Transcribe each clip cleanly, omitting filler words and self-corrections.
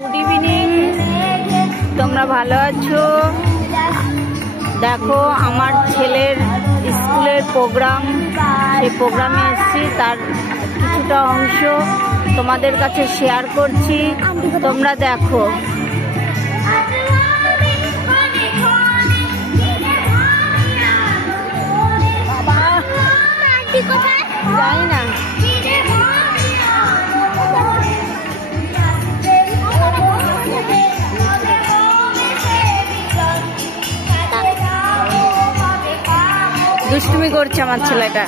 Good evening, তোমরা ভালো আছো? দেখো আমার ছেলের স্কুলের প্রোগ্রাম, সেই প্রোগ্রামে এসেছি, তার কিছুটা অংশ তোমাদের কাছে শেয়ার করছি, তোমরা দেখো। জানি না দুষ্টুমি করছে আমার ছেলেটা।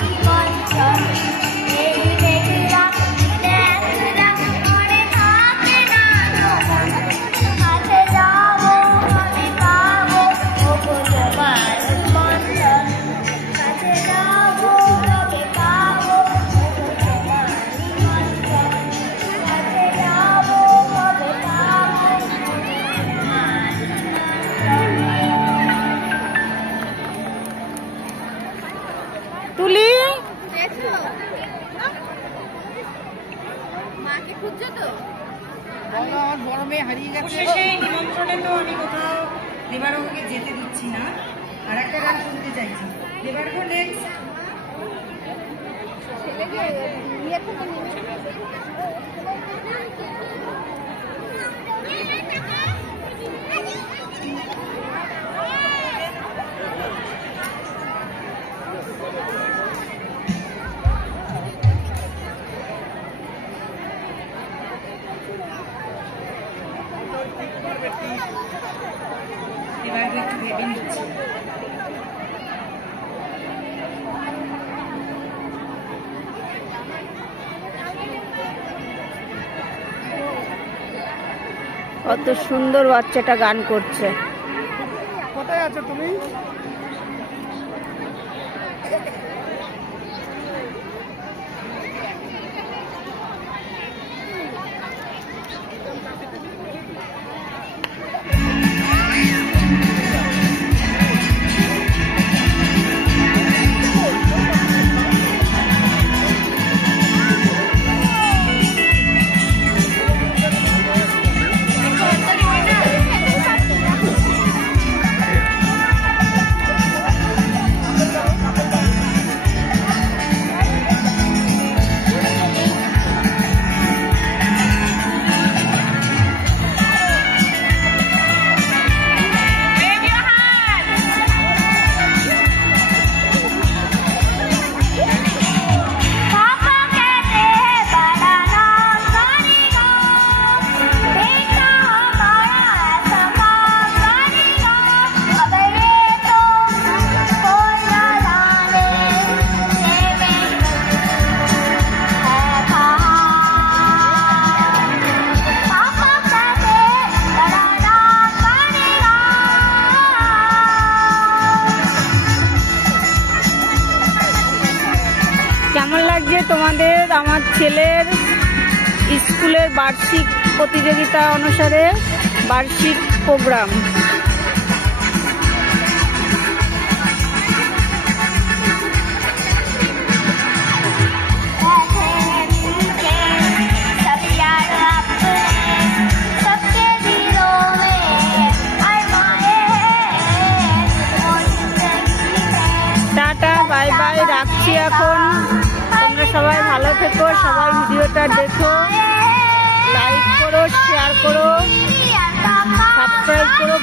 তুলি মাকে খুঁজছো তো? আমার বড় মেয়ে হারিয়ে গেছে। সেই নিমন্ত্রণে তো আমি কোথাও দেবারকে যেতে দিচ্ছি না, আর একটা গান শুনতে চাইছি। দেবারকে নেক্সট ছেলেকে বিয়ে থেকে একটু ভেবে নিচ্ছি। কত সুন্দর বাচ্চাটা গান করছে। কোথায় আছো তুমি? কেমন লাগছে তোমাদের আমার ছেলের স্কুলের বার্ষিক প্রতিযোগিতা অনুসারে বার্ষিক প্রোগ্রাম? টাটা, বাই বাই, রাখছি এখন। তোমরা সবাই ভালো থেকো, সবাই ভিডিওটা দেখো, লাইক করো, শেয়ার করো, সাবস্ক্রাইব করো।